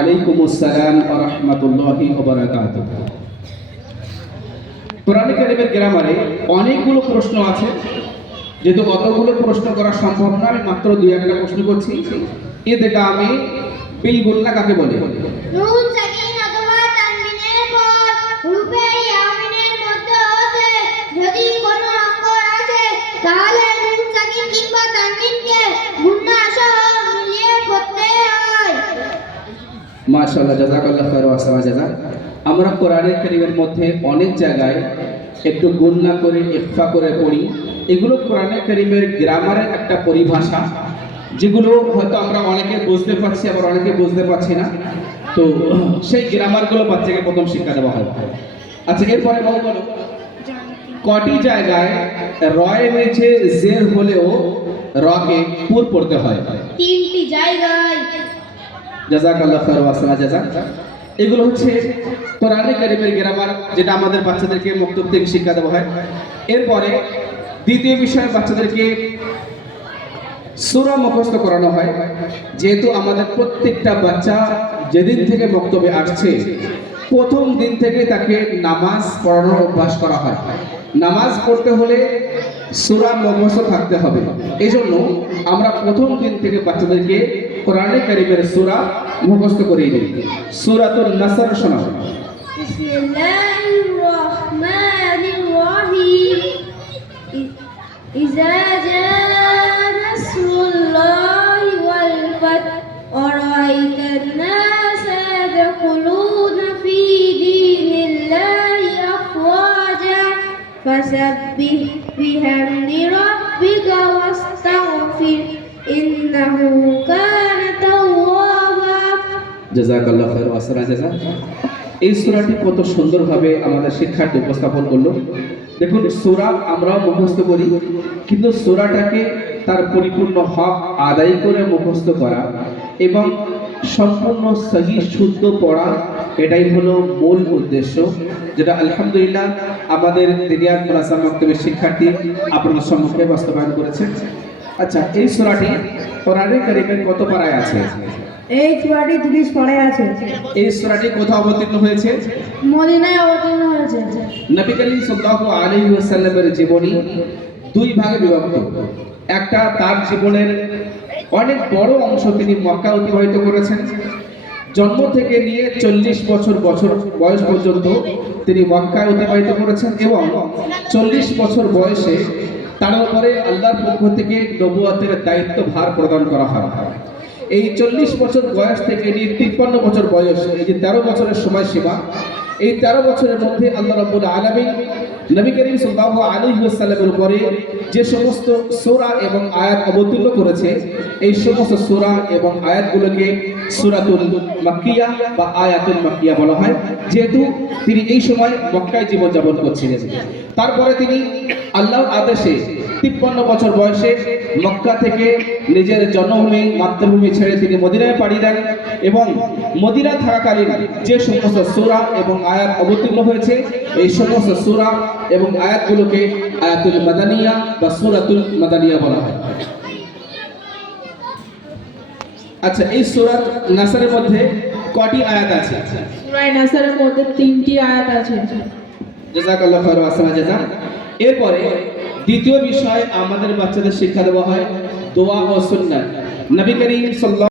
আলাইকুমুস সালাম ওয়া রাহমাতুল্লাহি ওয়া বারাকাতুহু। কোরআন কারীমের গ্রামারে অনেকগুলো প্রশ্ন আছে, যেহেতু অতগুলো প্রশ্ন করা সম্ভব না, আমি মাত্র দুই একটা প্রশ্ন করছি। ইদগামে বিল গুন্না কাকে বলে? নুন সাকিন অথবা তানবিনের পর রূপে ইয়ামিনের মধ্যে হতে যদি কোনো অক্ষর আছে তাহলে নুন সাকিন কিংবা তানবিনকে গুন্না সহ মিলিয়ে পড়তে হয়। মাশাআল্লাহ, জাযাকাল্লাহু খায়র ওয়া আহসানা জাযা। আমরা কোরআনের কারীমের মধ্যে অনেক জায়গায় একটু গুন্না করে ইখফা করে পড়ি। এগুলো কোরআনের কারীমের গ্রামারের একটা পরিভাষা, যেগুলো হয়তো আমরা অনেকে বুঝতে পারছি, আবার অনেকে বুঝতে পারছি না। তো সেই গ্রামারগুলো বাচ্চাকে প্রথম শিক্ষা দেওয়া হয়। আচ্ছা, এরপরে বলো কটি জায়গায় রয়ের নিচে জের হলেও রকে পুর পড়তে হয়? তিনটি জায়গায়। জাযাকাল্লাহু খায়র ওয়া আহসানা জাযা। এগুলো হচ্ছে কোরআনে কারীমের গ্রামার, যেটা আমাদের বাচ্চাদেরকে মক্তব থেকে শিক্ষা দেওয়া হয়। এরপরে দ্বিতীয় বিষয়, বাচ্চাদেরকে সূরা মুখস্থ করানো হয়। যেহেতু আমাদের প্রত্যেকটা বাচ্চা যেদিন থেকে মক্তবে আসছে প্রথম দিন থেকে তাকে নামাজ পড়ানোর অভ্যাস করা হয়। নামাজ পড়তে হলে সূরা মুখস্থ থাকতে হবে। এই জন্য আমরা প্রথম দিন থেকে বাচ্চাদেরকে কোরআনে কারীমের সূরা মুখস্থ করিয়ে দিই। সূরাতুন নাসর শোনাও। বিসমিল্লাহির রহমানির রহিম। ইজা জাআ নাসরুল্লাহি ওয়াল ফাth আরাআইতান নাসা ইয়াদখুলুনা ফী দীনিল্লাহি আফওয়াজা ফাসাব্বিহ বিহামদি রাব্বিকা ওয়াস্তাগফির ইন্নাহু কানা তাওয়াবা। জাযাকাল্লাহু খায়র ওয়া আহসানা জাযা। এই সূরাটি কত সুন্দরভাবে আমাদের শিক্ষার্থী উপস্থাপন করলো। দেখুন, সূরা আমরাও মুখস্থ করি, কিন্তু সূরাটাকে তার পরিপূর্ণ হক আদায় করে মুখস্থ করা এবং সম্পূর্ণ সহি শুদ্ধ পড়া, এটাই হলো মূল উদ্দেশ্য, যেটা আলহামদুলিল্লাহ আমাদের দিনিয়াত মাদ্রাসা মক্তবের শিক্ষার্থী আপনাদের সম্মুখে বাস্তবায়ন করেছে। আচ্ছা, এই সূরাটি কোরআনে কারীমের কত পারায় আছে? এই সূরাটি 30 পারায় আছে। এই সূরাটি কোথায় অবতীর্ণ হয়েছে? মদিনায় অবতীর্ণ হয়েছে। নবী করিম সাল্লাল্লাহু আলাইহি ওয়াসাল্লামের জীবনী দুই ভাগে বিভক্ত। একটা, তার জীবনের অনেক বড় অংশ তিনি মক্কা অতিবাহিত করেছেন। জন্ম থেকে নিয়ে 40 বছর বয়স পর্যন্ত তিনি মক্কায় অতিবাহিত করেছেন এবং 40 বছর বয়সে তার উপরে আল্লাহর পক্ষ থেকে নবুয়তের দায়িত্ব ভার প্রদান করা হয়। এই 40 বছর বয়স থেকে নিয়ে 53 বছর বয়স, এই যে 13 বছরের সময়সীমা, এই 13 বছরের মধ্যে আল্লাহ রাব্বুল আলামিন নবী করিম সাল্লাল্লাহু আলাইহি ওয়াসাল্লামের উপরে যে সমস্ত সূরা এবং আয়াত অবতীর্ণ করেছে, এই সমস্ত সূরা এবং আয়াতগুলোকে সূরাতুল মাক্কিয়া বা আয়াতুল মাক্কিয়া বলা হয়, যেহেতু তিনি এই সময় মক্কায় জীবনযাপন করছিলেন। তারপরে তিনি আল্লাহর আদেশে 53 বছর বয়সে মক্কা থেকে নিজের জন্মভূমি মাতৃভূমি ছেড়ে তিনি মদিনায় পাড়ি দেন এবং মদিনা থাকাকালীন যে সমস্ত সূরা এবং আয়াত অবতীর্ণ হয়েছে, এই সমস্ত সূরা এবং আয়াতগুলোকে আয়াতুল মাদানিয়া বা সূরাতুল মাদানিয়া বলা হয়। আচ্ছা, এই সূরা নাসরের মধ্যে কয়টি আয়াত আছে? সূরা নাসরের মধ্যে 3টি আয়াত আছে। জাযাকাল্লাহু খায়র ওয়া আহসানা জাযা। এরপরে দ্বিতীয় বিষয় আমাদের বাচ্চাদের শিক্ষা দেওয়া হয় দোয়া ও সুন্নাত। নবী করিম সাল্লাল্লাহু